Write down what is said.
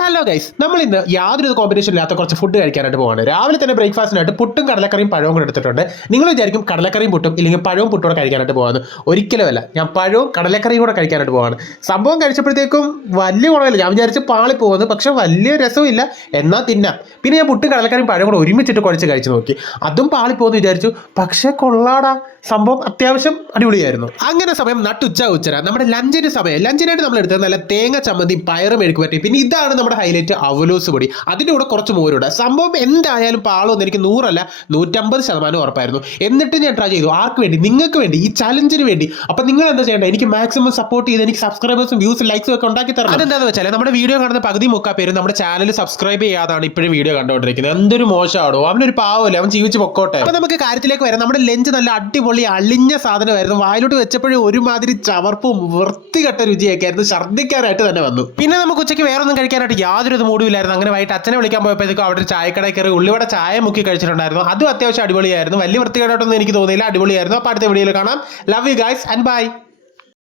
Hello guys നമ്മൾ ഇന്ന് യാതൊരു കോമ്പിനേഷൻ ഇല്ലാത്ത കുറച്ച് ഫുഡ് കഴിക്കാനായിട്ട് പോവാണ്. രാവിലെ തന്നെ ബ്രേക്ക്ഫാസ്റ്റിനായിട്ട് പുട്ടും കടലക്കറിയും പഴവും കൂടെ എടുത്തിട്ടുണ്ട്. നിങ്ങൾ വിചാരിക്കും കടലക്കറിയും പുട്ടും ഇല്ലെങ്കിൽ പഴവും പുട്ടും കൂടെ കഴിക്കാനായിട്ട് പോകാന്ന് ഒരിക്കലുമല്ല. ഞാൻ പഴവും കടലക്കറിയും കൂടെ കഴിക്കാനായിട്ട് പോവാണ്. സംഭവം കഴിച്ചപ്പോഴത്തേക്കും വലിയ ഗുണമില്ല ഞാൻ വിചാരിച്ച് പാളി പോകുന്നു. പക്ഷെ വലിയ രസമില്ല എന്നാൽ തിന്നാം. പിന്നെ ഞാൻ പുട്ടും കടലക്കറിയും പഴവും കൂടെ ഒരുമിച്ചിട്ട് കുഴച്ച് കഴിച്ച് നോക്കി. അതും പാളി പോകുന്നു വിചാരിച്ചു. പക്ഷെ കൊള്ളാടാ. സംഭവം അത്യാവശ്യം അടിപൊളിയായിരുന്നു. അങ്ങനെ സമയം നട്ടുച്ച ഉച്ചര. നമ്മുടെ ലഞ്ചിന് സമയം. ലഞ്ചിനായിട്ട് നമ്മൾ എടുത്തത് നല്ല തേങ്ങ ചമ്മന്തി പയറും മെഴുക്ക് പറ്റി പിന്നെ ഇതാണ് നമ്മുടെ ഹൈലൈറ്റ് അവലോസ് പൊടി. അതിന്റെ കൂടെ കുറച്ച് മോരുണ്ട് സംഭവം എന്തായാലും പാളൊന്നും എനിക്ക് നൂറല്ല നൂറ്റമ്പത് ശതമാനം ഉറപ്പായിരുന്നു. എന്നിട്ട് ഞാൻ ട്രൈ ചെയ്തു. ആർക്ക് വേണ്ടി? നിങ്ങൾക്ക് വേണ്ടി. ഈ ചലഞ്ചിന് വേണ്ടി. അപ്പം നിങ്ങൾ എന്താ ചെയ്യേണ്ടത്? എനിക്ക് മാക്സിമം സപ്പോർട്ട് ചെയ്ത് എനിക്ക് സബ്സ്ക്രൈബേഴ്സും വ്യൂസും ലൈക്സും ഒക്കെ ഉണ്ടാക്കി തരണം. അതെന്താണെന്ന് വെച്ചാൽ നമ്മുടെ വീഡിയോ കാണുന്ന പകുതി മുക്കാ പേര് നമ്മുടെ ചാനൽ സബ്സ്ക്രൈബ് ചെയ്യാതാണ് ഇപ്പോഴും വീഡിയോ കണ്ടുകൊണ്ടിരിക്കുന്നത്. എന്തൊരു മോശമാണോ അവനൊരു പാവമല്ല അവൻ ജീവിച്ച് പൊക്കോട്ടെ. അപ്പം നമുക്ക് കാര്യത്തിലേക്ക് വരാം. നമ്മുടെ ലഞ്ച് നല്ല അടിപൊളി അളിഞ്ഞ സാധനമായിരുന്നു. വായിലോട്ട് വെച്ചപ്പോഴും ഒരുമാതിരി ചവർപ്പും വൃത്തികെട്ട രുചിയൊക്കെ ആയിരുന്നു. ഛർദ്ദിക്കാനായിട്ട് തന്നെ വന്നു. പിന്നെ നമുക്ക് ഉച്ചയ്ക്ക് വേറെ ഒന്നും യാതൊരു ഇത് മൂടുമില്ലായിരുന്നു അങ്ങനെ വൈകിട്ട് അച്ഛനെ വിളിക്കാൻ പോയപ്പോഴത്തേക്കും അവിടെ ചായക്കടയിൽ കയറി ഉള്ളിവിടെ ചായ മുക്കി കഴിച്ചിട്ടുണ്ടായിരുന്നു. അതും അത്യാവശ്യം അടിപൊളിയായിരുന്നു. വലിയ വൃത്തികേടായിട്ടൊന്നും എനിക്ക് തോന്നിയില്ല. അടിപൊളിയായിരുന്നു. അപ്പോൾ അടുത്ത വീഡിയോയിൽ കാണാം. Love you guys and bye